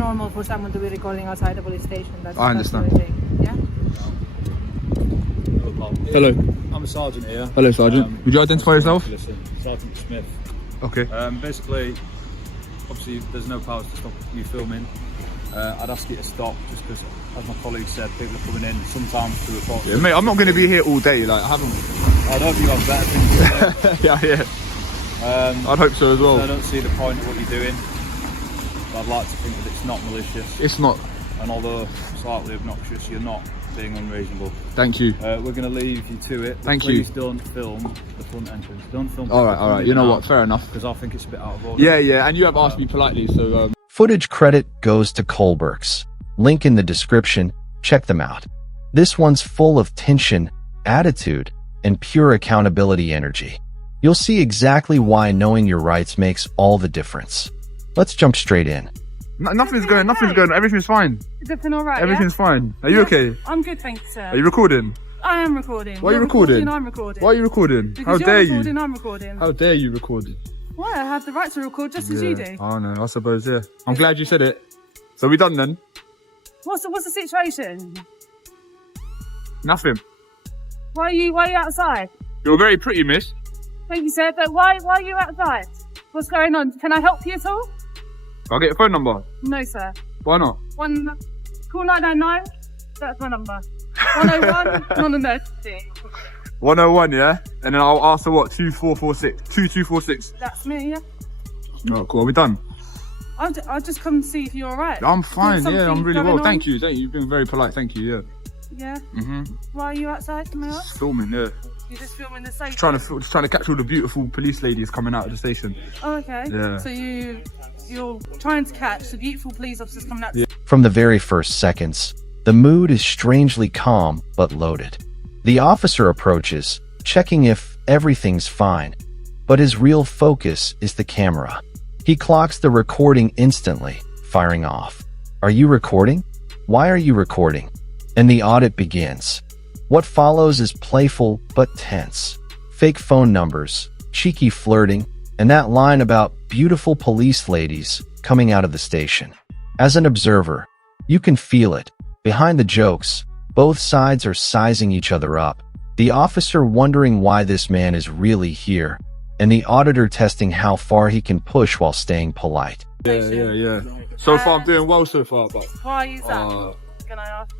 normal for someone to be recording outside the police station. I understand. Yeah. Hello. I'm a sergeant here. Hello, Sergeant. Would you identify yourself? Listen, Sergeant Smith. Okay. Basically, obviously, there's no powers to stop you filming. I'd ask you to stop, just because, as my colleague said, people are coming in sometimes to report. Yeah, mate, I'm not going to be here all day. Like, I haven't. I'd hope you have better things to do. yeah. I'd hope so as well. I don't see the point of what you're doing. But I'd like to think that it's not malicious. It's not. And although slightly obnoxious, you're not being unreasonable. Thank you. We're going to leave you to it. Thank Please you. Don't film the front entrance. Don't film. All right. You know what? Fair enough. Because I think it's a bit out of order. Yeah. And you have asked me politely, so. Footage credit goes to Kohlbergs. Link in the description. Check them out. This one's full of tension, attitude, and pure accountability energy. You'll see exactly why knowing your rights makes all the difference. Let's jump straight in. Nothing's going. Everything's fine. Is everything all right? Everything's fine. Are you okay? I'm good, thank you, sir. Are you recording? I am recording. Why are you recording? I'm recording. Why are you recording? Because How dare you're recording, you? I'm recording. How dare you record? Why? I have the right to record just as you do. Oh no, I suppose, yeah. I'm glad you said it. So we done then? What's the situation? Nothing. Why are you outside? You're very pretty, miss. Thank you, sir. But why are you outside? What's going on? Can I help you at all? I'll get your phone number. No, sir. Why not? Call 999. That's my number. 101, non-emergency. 101, yeah? And then I'll ask her what? 2246. That's me, yeah. Oh, cool. Are we done? I'll just come see if you're alright. I'm fine, yeah. I'm really well. On? Thank you. You've been very polite. Thank you, yeah. Yeah? Mm-hmm. Why are you outside? Can I ask? Filming, yeah. You're just filming the station? Just trying to catch all the beautiful police ladies coming out of the station. Oh, okay. Yeah. So you're trying to catch the beautiful police officers coming out. Yeah. From the very first seconds, the mood is strangely calm but loaded. The officer approaches, checking if everything's fine, but his real focus is the camera. He clocks the recording instantly, firing off. Are you recording? Why are you recording? And the audit begins. What follows is playful but tense. Fake phone numbers, cheeky flirting, and that line about beautiful police ladies coming out of the station. As an observer, you can feel it. Behind the jokes, both sides are sizing each other up. The officer wondering why this man is really here, and the auditor testing how far he can push while staying polite. Yeah. So far, I'm doing well so far, but... Why are you that? Can I ask?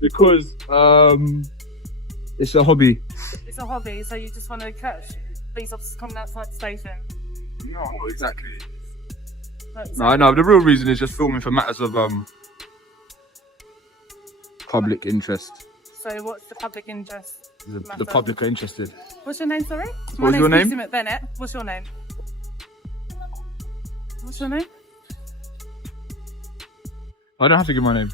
Because, it's a hobby. It's a hobby, so you just want to catch police officers coming outside the station? No, not exactly. No, the real reason is just filming for matters of, public interest. So what's the public interest? The public are interested. What's your name, sorry? What's your name? My name's Bennett. What's your name? What's your name? I don't have to give my name.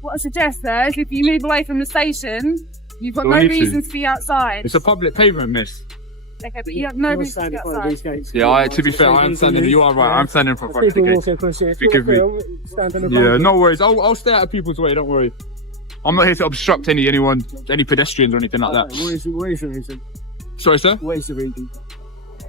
What I suggest there is if you move away from the station, you've got no reason to be outside. It's a public pavement, miss. Okay, but you have no reason to be outside. Yeah, to be fair, I'm standing. You are right. I'm standing for front of the gate. Forgive me. Yeah, no worries. I'll stay out of people's way. Don't worry. I'm not here to obstruct any pedestrians or anything like that. What is the reason? Sorry, sir? What is the reason?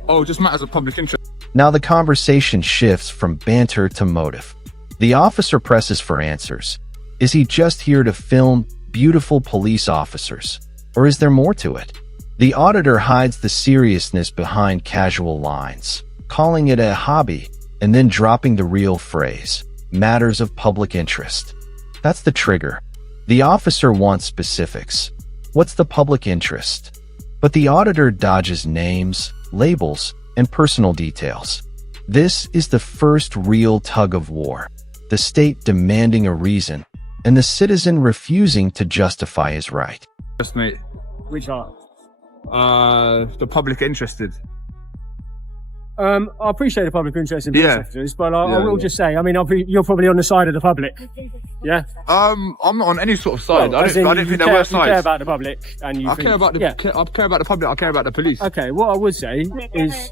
Oh, just matters of public interest. Now the conversation shifts from banter to motive. The officer presses for answers. Is he just here to film beautiful police officers? Or is there more to it? The auditor hides the seriousness behind casual lines, calling it a hobby, and then dropping the real phrase, matters of public interest. That's the trigger. The officer wants specifics. What's the public interest? But the auditor dodges names, labels, and personal details. This is the first real tug of war, the state demanding a reason, and the citizen refusing to justify his right. Yes, mate. Which are? The public are interested. I appreciate the public interest in police officers, but I will yeah. just say, I mean, you're probably on the side of the public. Yeah? I'm not on any sort of side. Well, I don't think there were sides. You care about the public, and I care about the public, I care about the police. Okay, what I would say is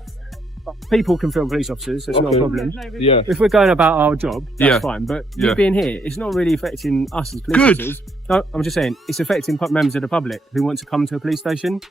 people can film police officers, that's not a problem. Yeah. If we're going about our job, that's fine, but you being here, it's not really affecting us as police officers. No, I'm just saying, it's affecting members of the public who want to come to a police station.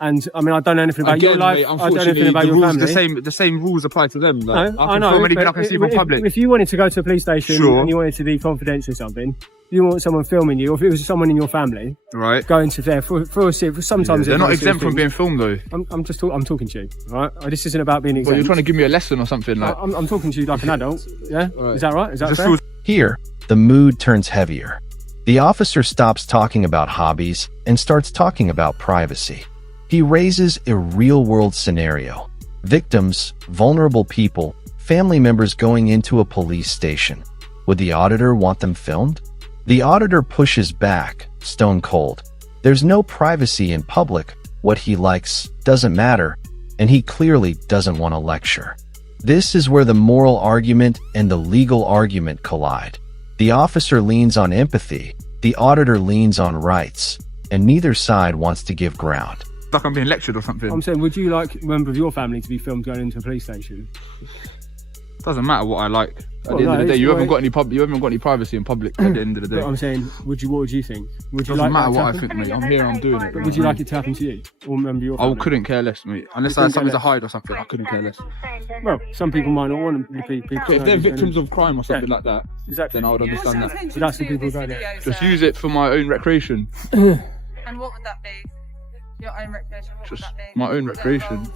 And I mean, I don't know anything about your Again, life. mate, I don't know anything unfortunately, about the your rules, family. the same rules apply to them. Like, No, I I can know. film anything I but can see from public. if you wanted to go to a police station Sure. and you wanted to be confidential or something, you want someone filming you, or if it was someone in your family, Right. going to there for sometimes They're not very exempt from serious being filmed though. things. I'm talking to you, right? This isn't about being But exempt. you're trying to give me a lesson or something like. I'm talking to you like an adult. Yeah, Right. is that right? Is that Just fair? Here, the mood turns heavier. The officer stops talking about hobbies and starts talking about privacy. He raises a real-world scenario. Victims, vulnerable people, family members going into a police station. Would the auditor want them filmed? The auditor pushes back, stone cold. There's no privacy in public. What he likes doesn't matter, and he clearly doesn't want to lecture. This is where the moral argument and the legal argument collide. The officer leans on empathy, the auditor leans on rights, and neither side wants to give ground. Like I'm being lectured or something. I'm saying, would you like a member of your family to be filmed going into a police station? Doesn't matter what I like. At Well, the end of no, the day, it's you haven't right. got any you haven't got any privacy in public. At the end of the day, But I'm saying, what would you think? Would you doesn't like matter that to what I happen? think, mate. I'm here. I'm doing it. But would you like it to happen to you or a member of your family? I couldn't care less, mate. Unless You I couldn't had something care to less? hide or something, I couldn't care less. Well, some people might not want to be people. But if they're victims of crime or something like that, exactly, then I would understand that. So that's the people who go there. Just use it for my own recreation. And what would that be? Your own recreation? What would Just that be? my own recreation.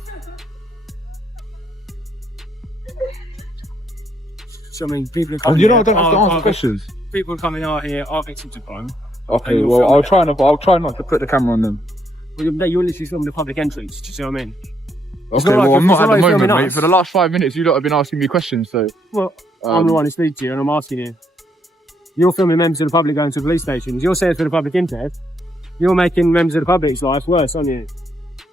So I mean, people are Oh, coming. you know, I here, don't have to are- answer are- questions. People coming out here are victims of crime. Okay, you're well, filming I'll try not to put the camera on them. Well, you're literally filming the public entrance. Do you see what I mean? Okay, not like well, I'm it's not not at the like moment, filming mate. us. For the last 5 minutes, you lot have been asking me questions, so. Well, I'm the one who speaks to you, and I'm asking you. You're filming members of the public going to police stations. You're saying it's for the public interest. You're making members of the public's life worse, aren't you?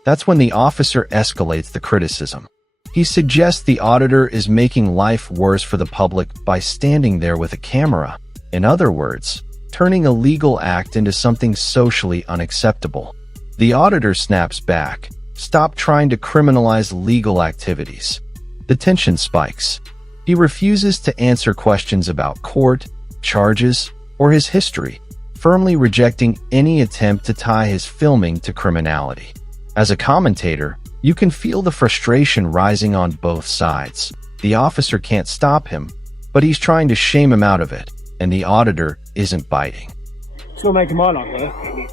That's when the officer escalates the criticism. He suggests the auditor is making life worse for the public by standing there with a camera. In other words, turning a legal act into something socially unacceptable. The auditor snaps back. Stop trying to criminalize legal activities. The tension spikes. He refuses to answer questions about court, charges, or his history, firmly rejecting any attempt to tie his filming to criminality. As a commentator, you can feel the frustration rising on both sides. The officer can't stop him, but he's trying to shame him out of it, and the auditor isn't biting. It's not making my life worse.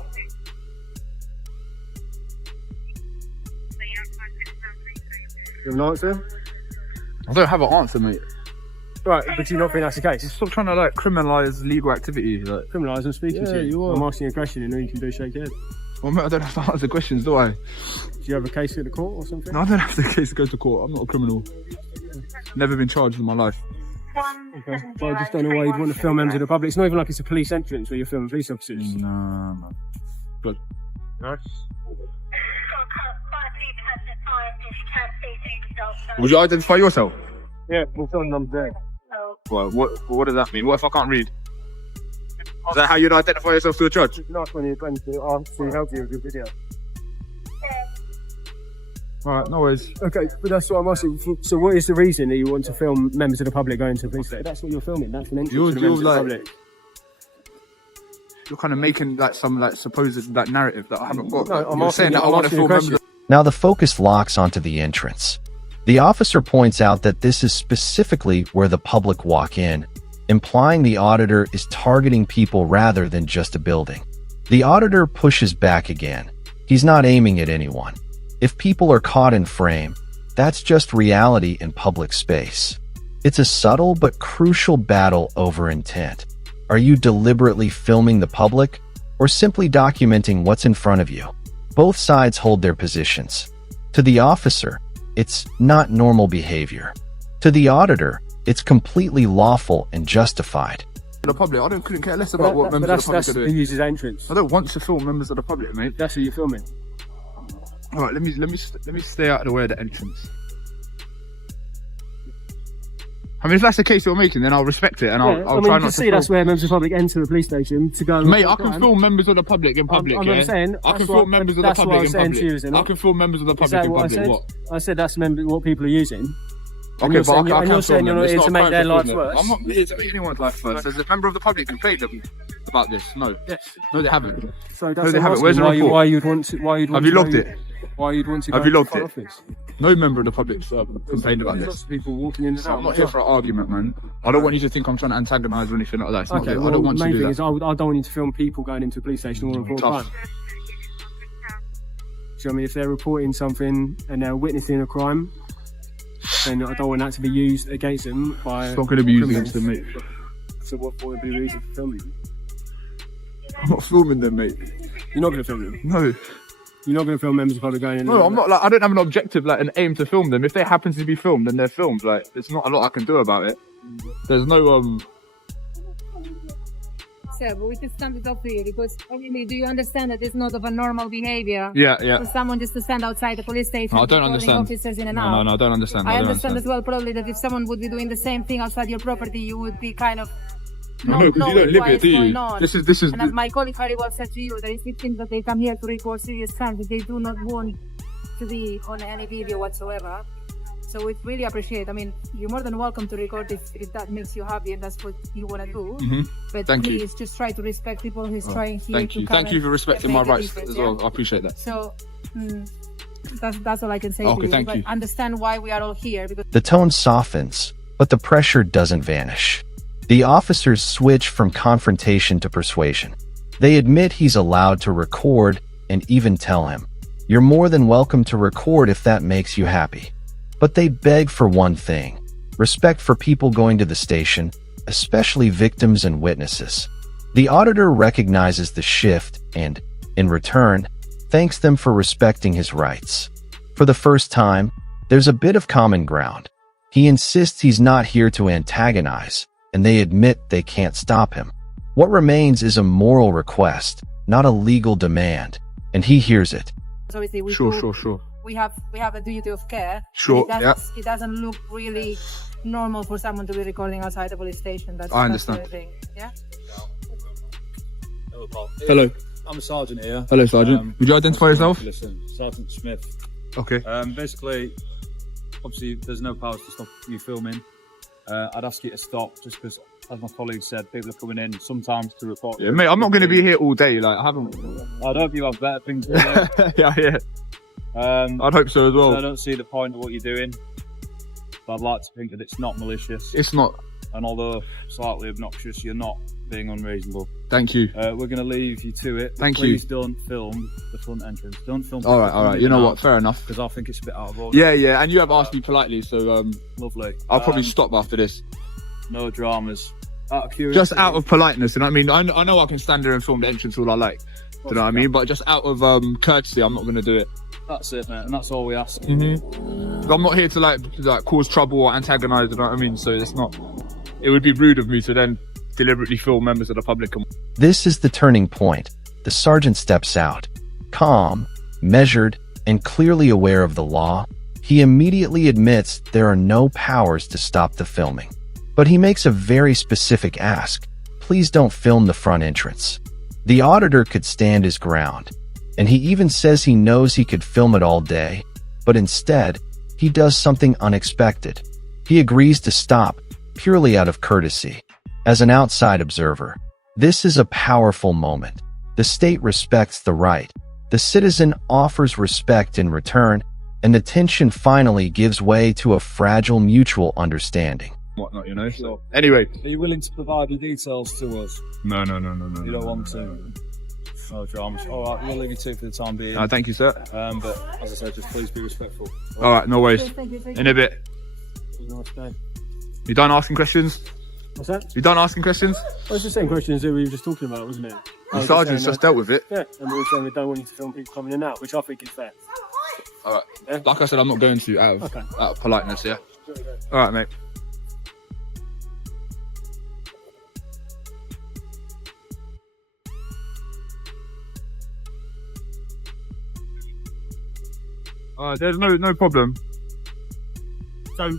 You have an answer? I don't have an answer, mate. Right, but do you not think that's the case? Stop trying to, like, criminalise legal activity. Like, Criminalise, I'm speaking Yeah, to you. you are. I'm asking you a question and all you can do is shake your head. well, mate, I don't have to answer questions, do I? Do you have a case at the court or something? No, I don't have the case to go to court. I'm not a criminal. Never been charged in my life. Okay. Well, I just don't know why you'd want to film members of the public. It's not even like it's a police entrance where you're filming police officers. No. But No? would you identify yourself? Yeah, we'll film them there. Well, what does that mean? What if I can't read? Is that how you'd identify yourself to a judge? It's nice when you're going to ask to help you with your video. Alright, no worries. Okay, but that's what I'm asking. So what is the reason that you want to film members of the public going to a police station? That's what you're filming. That's an entrance You're to the members like- of the public. You're kind of making like some like supposed like narrative that I haven't got. No, I'm You're asking saying you- that I I'm want to asking you a film question. members. Now the focus locks onto the entrance. The officer points out that this is specifically where the public walk in, implying the auditor is targeting people rather than just a building. The auditor pushes back again. He's not aiming at anyone. If people are caught in frame, that's just reality in public space. It's a subtle but crucial battle over intent. Are you deliberately filming the public or simply documenting what's in front of you? Both sides hold their positions. To the officer, it's not normal behavior. To the auditor, it's completely lawful and justified. The public, couldn't care less about what members of the public That's are who doing. uses entrance. I don't want to film members of the public, mate. That's who you're filming. All right, let me stay out of the way of the entrance. I mean, if that's the case you're making, then I'll respect it and I'll you try can not to see film. that's where members of the public enter the police station to go. and Mate, I report can crime. film members of the public in public. I'm yeah? saying, I can that's film what- members of the that's what I public was in saying to public. you, is it I not? can film members of the Is public that in what I public. said? What? I said that's what people are using. Okay, you're but saying- I and can't you're saying film you're them. not It's here not to a make crime their to lives film them. worse. I'm not here to make anyone's life worse. There's a member of the public complained about this. No. Yes. No, they haven't. So No, that's they what I'm haven't. Where's the asking, report? why you'd want to. Have you logged it? Why you'd want to go Have you to the logged front it? office? No member of the public's complained about There's this. lots of people walking in and So out. I'm not here for an argument, man. I don't want you to think I'm trying to antagonise or anything like that. It's not Okay, it. well, I don't want the you main to do thing that. is I don't want you to film people going into a police station all in Tough. time. So I mean, if they're reporting something and they're witnessing a crime, then I don't want that to be used against them by. It's not going to be used criminals. against them, mate. So what would be the reason for filming? I'm not filming them, mate. You're not going to film them. No. You're not going to film members of the public going in. No, I'm not. Like, I don't have an objective, like an aim to film them. If they happen to be filmed, then they're filmed. Like, there's not a lot I can do about it. There's no Sir, but we can stand it up for you because obviously, do you understand that it's not of a normal behavior Yeah. for someone just to stand outside the police station? No, I don't calling understand. Officers in and out. No, I don't understand. I don't understand as well probably that if someone would be doing the same thing outside your property, you would be kind of No, because you knowing don't live why here, it's do you? going on. This is. And as my colleague very well said to you, that it seems that they come here to record serious crimes that they do not want to be on any video whatsoever. So we really appreciate. I mean, you're more than welcome to record if that makes you happy and that's what you want to do. But Thank you. please just try to respect people who's trying here Thank to you. come Thank you and for respecting my make a rights difference, as yeah? well. I appreciate that. So that's all I can say Okay, to you. thank But you. understand why we are all here because The tone softens, but the pressure doesn't vanish. The officers switch from confrontation to persuasion. They admit he's allowed to record and even tell him, "You're more than welcome to record if that makes you happy." But they beg for one thing: respect for people going to the station, especially victims and witnesses. The auditor recognizes the shift and, in return, thanks them for respecting his rights. For the first time, there's a bit of common ground. He insists he's not here to antagonize, and they admit they can't stop him. What remains is a moral request, not a legal demand, and he hears it. obviously we Sure. we have a duty of care. Sure, It doesn't look really normal for someone to be recording outside the police station. That's understand. That's the thing. Yeah. Hello. I'm a sergeant here. Hello, Sergeant. Would you identify yourself? Listen, Sergeant Smith. Okay. Basically, obviously, there's no powers to stop you filming. I'd ask you to stop just because, as my colleague said, people are coming in sometimes to report. Yeah, mate, I'm not going to be here all day. Like, I haven't. I hope you have better things to do. yeah. I'd hope so as I well. don't see the point of what you're doing, but I'd like to think that it's not malicious. It's not. And although slightly obnoxious, you're not being unreasonable. Thank you. We're going to leave you to it. Thank Please you. don't film the front entrance. Don't film. All right. You know what? Fair enough. Because I think it's a bit out of order. Yeah. And you have asked me politely, so Lovely. I'll probably stop after this. No dramas. Out of curiosity. Just out of politeness, you know what I mean? I know I can stand there and film the entrance all I like. Do you know what I mean? But just out of courtesy, I'm not going to do it. That's it, mate, and that's all we ask. I'm not here to like cause trouble or antagonise. You know what I mean? So it's not. It would be rude of me to then deliberately film members of the public. This is the turning point. The sergeant steps out. Calm, measured, and clearly aware of the law, he immediately admits there are no powers to stop the filming. But he makes a very specific ask. Please don't film the front entrance. The auditor could stand his ground, and he even says he knows he could film it all day, but instead, he does something unexpected. He agrees to stop, purely out of courtesy. As an outside observer, this is a powerful moment. The state respects the right. The citizen offers respect in return, and the tension finally gives way to a fragile mutual understanding. Whatnot, you know. So anyway, Are you willing to provide the details to us? no. You don't want to? No dramas. All right, we'll leave you to it for the time being. Thank you, sir. But as I said, just please be respectful. All right, no worries. Thank you. In a bit. Nice day. You done asking questions? What's that? You done asking questions? Well, it's the same questions that we were just talking about, wasn't it? The sergeant's just dealt with it. Yeah, and we were saying we don't want you to film people coming in and out, which I think is fair. All right. Yeah. Like I said, I'm not going to out of politeness. Yeah. All right, mate. There's no problem. So,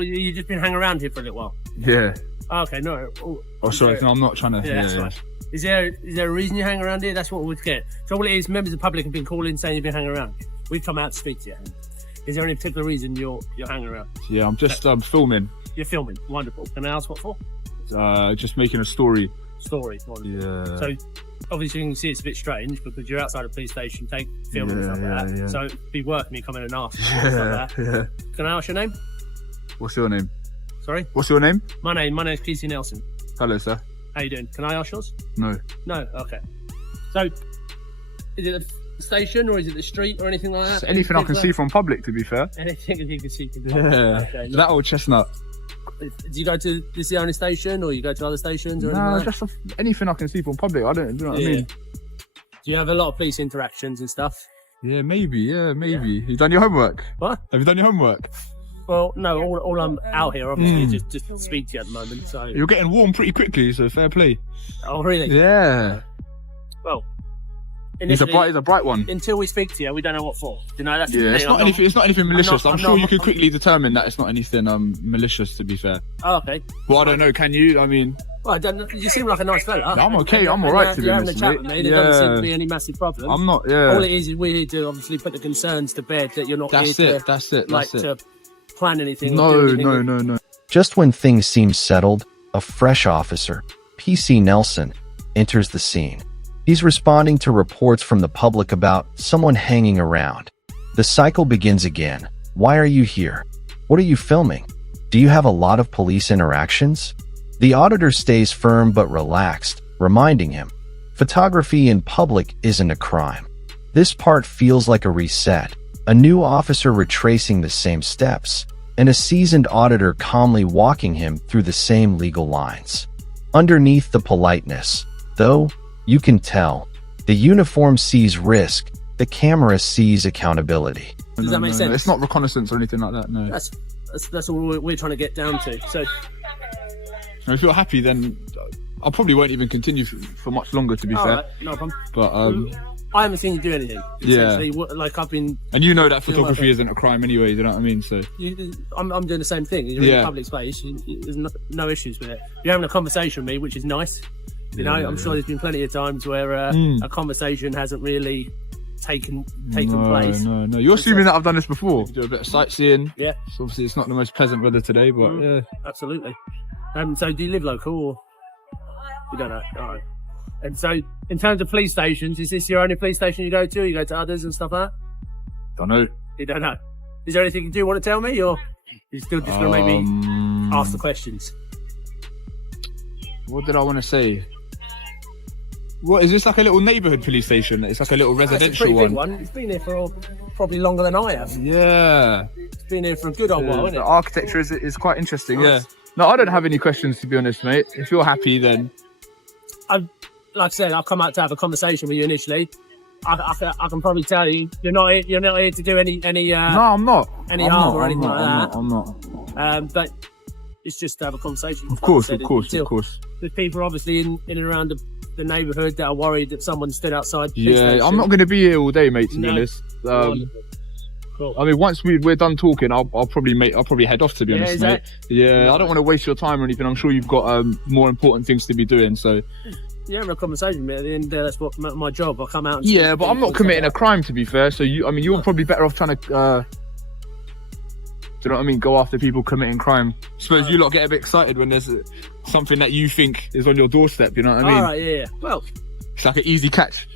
you just been hanging around here for a little while? Yeah. Okay, no. Oh, sorry. No, I'm not trying to. Yeah, that's right. Is there a reason you hang around here? That's what we'd get. So all it is, members of the public have been calling saying you've been hanging around. We've come out to speak to you. Is there any particular reason you're hanging around? Yeah, I'm just filming. You're filming. Wonderful. Can I ask what for? Just making a story. Story. Yeah. So obviously you can see it's a bit strange because you're outside a police station, filming and stuff like that. yeah. So it'd be worth me coming and asking stuff like that. Yeah. Can I ask your name? What's your name? Sorry? What's your name? My name's Casey Nelson. Hello, sir. How you doing? Can I ask yours? No. No? Okay. So, is it the station or is it the street or anything like that? It's anything I can see from public, to be fair. Anything that you can see from Yeah. Okay. That old chestnut. Do you go to this the only station or you go to other stations or anything No, like that? just anything I can see from public. I don't. Do you know what I mean? Do you have a lot of police interactions and stuff? Yeah, maybe. Yeah, maybe. You done your homework? What? Have you done your homework? Well, no. All I'm out here obviously is just to speak to you at the moment. So. You're getting warm pretty quickly, so fair play. Oh really? Yeah. Well. He's a bright one. Until we speak to you, we don't know what for. You know, that's Yeah, it's not anything malicious. I'm sure you could not- quickly determine that it's not anything malicious. To be fair. Oh, okay. Well, I don't know. Can you? I mean, Well, I don't, you seem like a nice fella. I'm okay. I'm alright, to be You're having a honest, chat mate. with me. There doesn't seem Yeah. to be any massive problem. I'm not. Yeah. All it is we're here to obviously put the concerns to bed that you're not That's here it. to That's it. like That's it. to plan anything. or do No, anything. no. Just when things seem settled, a fresh officer, PC Nelson, enters the scene. He's responding to reports from the public about someone hanging around. The cycle begins again. Why are you here? What are you filming? Do you have a lot of police interactions? The auditor stays firm but relaxed, reminding him, photography in public isn't a crime. This part feels like a reset, a new officer retracing the same steps, and a seasoned auditor calmly walking him through the same legal lines. Underneath the politeness, though, you can tell, the uniform sees risk, the camera sees accountability. Does that make sense? It's not reconnaissance or anything like that. No. That's all we're trying to get down to. So If you're happy, then I probably won't even continue for much longer. To be all fair, right, no problem. but I haven't seen you do anything. Yeah. Essentially, like I've been. and you know that Feel photography like it. isn't a crime anyway. You know what I mean? So I'm doing the same thing. You're in Yeah. a public space. There's no issues with it. You're having a conversation with me, which is nice. You know, I'm sure there's been plenty of times where a conversation hasn't really taken place. No. You're assuming that I've done this before. Do a bit of sightseeing. Yeah, So obviously, it's not the most pleasant weather today, but yeah. absolutely. So do you live local or you don't know? All right. And so in terms of police stations, is this your only police station you go to? Or you go to others and stuff like that? Don't know. You don't know. Is there anything you do want to tell me, or you still just going to make me ask the questions? What did I want to say? What is this, like a little neighbourhood police station? It's like a little It's a residential pretty big one. one. It's been here for probably longer than I have. Yeah. It's been here for a good old while, The isn't it? architecture is quite interesting. Nice. Yeah. No, I don't have any questions, to be honest, mate. If you're happy, then Like I said, I've come out to have a conversation with you initially. I can probably tell you, you're not here to do any no, I'm not. Any I'm harm not, or I'm anything not, like that. I'm not. but it's just to have a conversation. Of course. There's people obviously in and around the neighbourhood that are worried that someone stood outside. the police Yeah, station. I'm not going to be here all day, mate. To be No. honest. Cool. I mean, once we're done talking, I'll probably head off. To be Yeah, honest, is mate. Yeah, I don't want to waste your time or anything. I'm sure you've got more important things to be doing. So Yeah, have a conversation with me. At the end of the day, that's what my job. I come out. And yeah, speak but to I'm not people committing a and stuff crime. To be fair, so you're probably better off trying to. Do you know what I mean? Go after people committing crime. Suppose you lot get a bit excited when there's something that you think is on your doorstep. You know what I like mean? that. All right, yeah. Well, It's like an easy catch.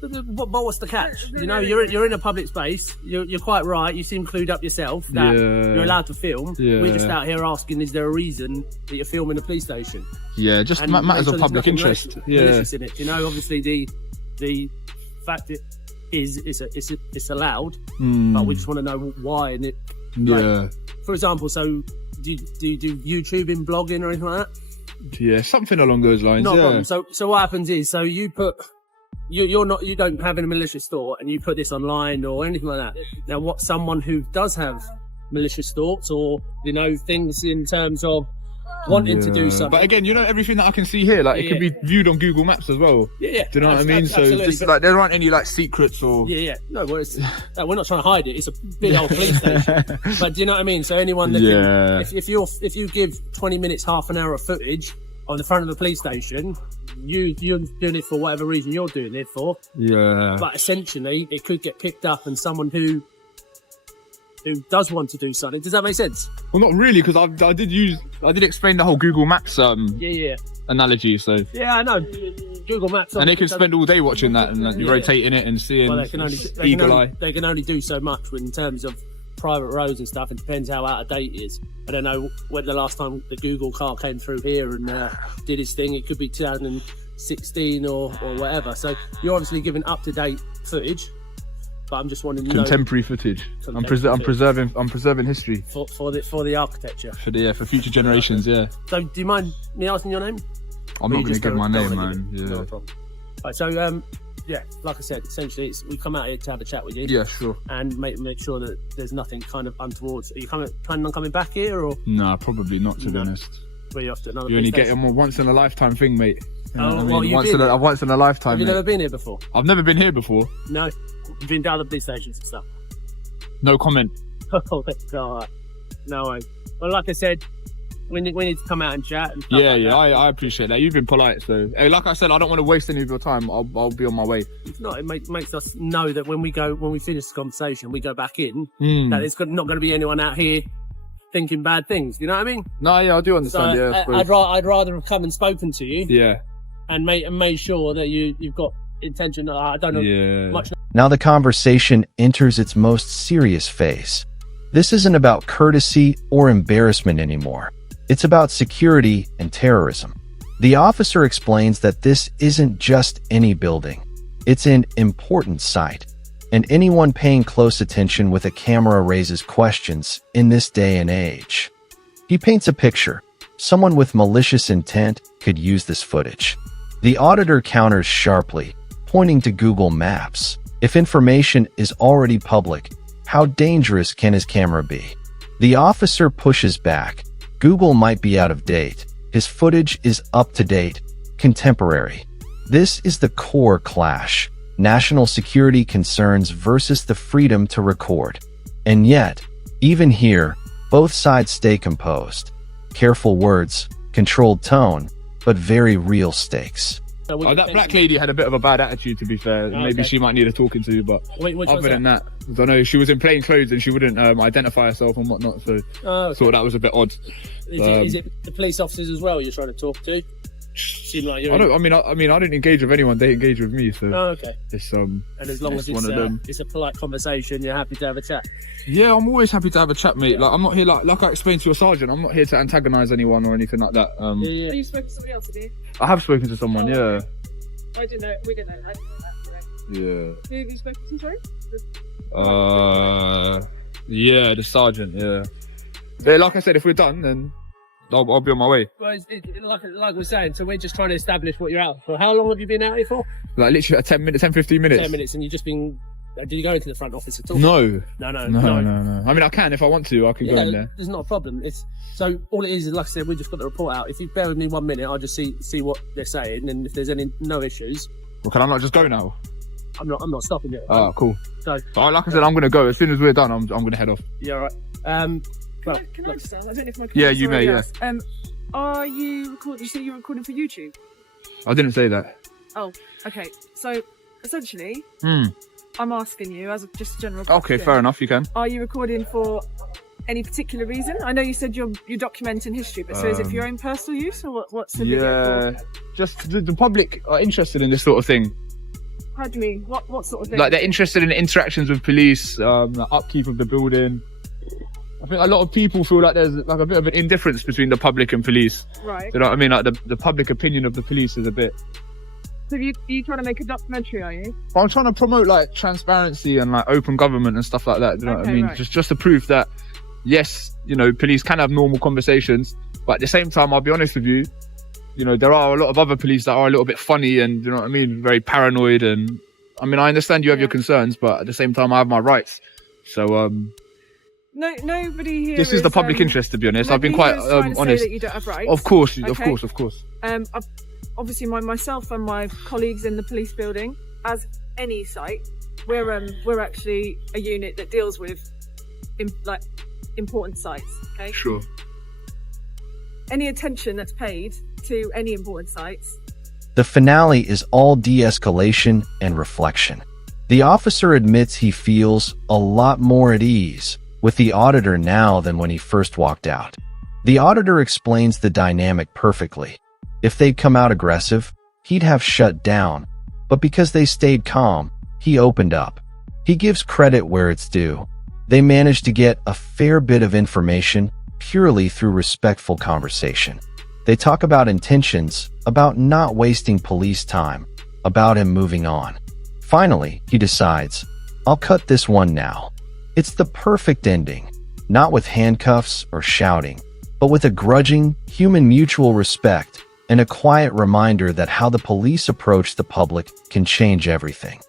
but what's the catch? You know, you're in a public space. You're quite right. You seem clued up yourself that Yeah. you're allowed to film. Yeah. We're just out here asking, is there a reason that you're filming the police station? Yeah, just And matters make of sure there's public nothing interest. malicious in it. You know, obviously the fact it is it's allowed, but we just want to know why. And it, Yeah, for example, so do you do YouTubing, blogging, or anything like that? yeah, something along those lines. Not a yeah. problem. So what happens is, so you don't have any malicious thought, and you put this online or anything like that. Now, what someone who does have malicious thoughts or things in terms of wanting to do Yeah. something. But again, everything that I can see here, like it could be viewed on Google Maps as well. Yeah. Do you know what I mean? So Absolutely, just but- like there aren't any like secrets or. Yeah. No, we're not trying to hide it. It's a big old police station. But do you know what I mean? So anyone that Yeah. if you give 20 minutes, half an hour of footage on the front of the police station, you're doing it for whatever reason you're doing it for. Yeah. But essentially, it could get picked up, and someone who does want to do something. Does that make sense? Well, not really, because I did explain the whole Google Maps Yeah. analogy. So Yeah, I know. Google Maps. and they can spend all day watching that and like, rotating it and seeing Well, eagle eye. they can only do so much in terms of private roads and stuff. It depends how out of date it is. I don't know when the last time the Google car came through here and did its thing. It could be 2016 or whatever. So you're obviously giving up to date footage. But I'm just wanting to know Contemporary footage. I'm preserving history for the architecture for future generations. Yeah. So do you mind me asking your name? I'm not going to give my name, man. Yeah. No problem. Right, so yeah, like I said, essentially we come out here to have a chat with you. Yeah, sure. And make sure that there's nothing kind of untoward. Are you planning on coming back here or? Nah, probably not, to be honest. Where you off to another? You only get a once in a lifetime thing, mate. You know Oh, what I well, mean? you once did. in a lifetime. Have you mate. never been here before? I've never been here before. No. You've been to other police stations and stuff. No comment. Oh, God. No way. Well, like I said, we need to come out and chat. And stuff Yeah, like yeah, that. I appreciate that. You've been polite, so hey, like I said, I don't want to waste any of your time. I'll be on my way. If not, it makes us know that when we finish the conversation, we go back in, Hmm. that it's not going to be anyone out here thinking bad things. You know what I mean? No, yeah, I do So understand. Yeah, I suppose. I'd rather have come and spoken to you Yeah, and made sure that you've got intention. I don't know yeah. much. Now the conversation enters its most serious phase. This isn't about courtesy or embarrassment anymore. It's about security and terrorism. The officer explains that this isn't just any building. It's an important site, and anyone paying close attention with a camera raises questions in this day and age. He paints a picture. Someone with malicious intent could use this footage. The auditor counters sharply, pointing to Google Maps. If information is already public, how dangerous can his camera be? The officer pushes back. Google might be out of date. His footage is up to date, contemporary. This is the core clash. National security concerns versus the freedom to record. And yet, even here, both sides stay composed. Careful words, controlled tone, but very real stakes. Oh, that black lady had a bit of a bad attitude, to be fair. Maybe she might need a talking to, but Which other than that, I don't know. She was in plain clothes and she wouldn't identify herself and whatnot, so I thought that was a bit odd. Is it the police officers as well you're trying to talk to? Seem like you're. I don't engage with anyone. They engage with me, so Oh, okay. it's And as long as one of them. it's a polite conversation, you're happy to have a chat. Yeah, I'm always happy to have a chat, mate. Like I'm not here like I explained to your sergeant. I'm not here to antagonise anyone or anything like that. Yeah. You spoke to somebody else, have you? I have spoken to someone. Yeah, I didn't know. We didn't know that. yeah. Who have you spoken to, sorry? Yeah, the sergeant. Yeah. But like I said, if we're done, then I'll be on my way. Well, like we're saying, so we're just trying to establish what you're out for. How long have you been out here for? Like literally 10 minutes, 15 minutes. 10 minutes, and you've just been. Did you go into the front office at all? No. No. I mean, I can if I want to. I can go in there. There's not a problem. It's so all it is, like I said, we just got the report out. If you bear with me 1 minute, I'll just see what they're saying, and if there's no issues, Well, can I not just go now? I'm not stopping you. Oh, cool. So Like I said, I'm gonna go as soon as we're done. I'm gonna head off. yeah, all right. Well, Can I just ask? I don't know if my Yeah, you may, yeah. Are you recording? You say you're recording for YouTube? I didn't say that. Oh, okay. So essentially, Hmm. I'm asking you as just a general. Okay, question, fair enough. You can. Are you recording for any particular reason? I know you said you're documenting history, but so is it for your own personal use or what's the video Yeah, for? just the public are interested in this sort of thing. How do you mean? What sort of thing? Like they're interested in interactions with police, the upkeep of the building. I think a lot of people feel like there's like a bit of an indifference between the public and police. Right. You know what I mean? Like the public opinion of the police is a bit. So you trying to make a documentary, are you? I'm trying to promote like transparency and like open government and stuff like that. You know what I Okay, mean? right. Just to prove that, yes, you know, police can have normal conversations, but at the same time, I'll be honest with you, you know, there are a lot of other police that are a little bit funny and, you know what I mean, very paranoid. And I mean, I understand you have your concerns, but at the same time, I have my rights. So, No, nobody here. this is the public interest, to be honest. I've been quite nobody here is trying to honest. say that you don't have rights. Of course, Okay. of course. Obviously, myself and my colleagues in the police building, as any site, we're actually a unit that deals with important sites. Okay. Sure. Any attention that's paid to any important sites. The finale is all de-escalation and reflection. The officer admits he feels a lot more at ease with the auditor now than when he first walked out. The auditor explains the dynamic perfectly. If they'd come out aggressive, he'd have shut down. But because they stayed calm, he opened up. He gives credit where it's due. They managed to get a fair bit of information purely through respectful conversation. They talk about intentions, about not wasting police time, about him moving on. Finally, he decides, I'll cut this one now. It's the perfect ending, not with handcuffs or shouting, but with a grudging, human mutual respect and a quiet reminder that how the police approach the public can change everything.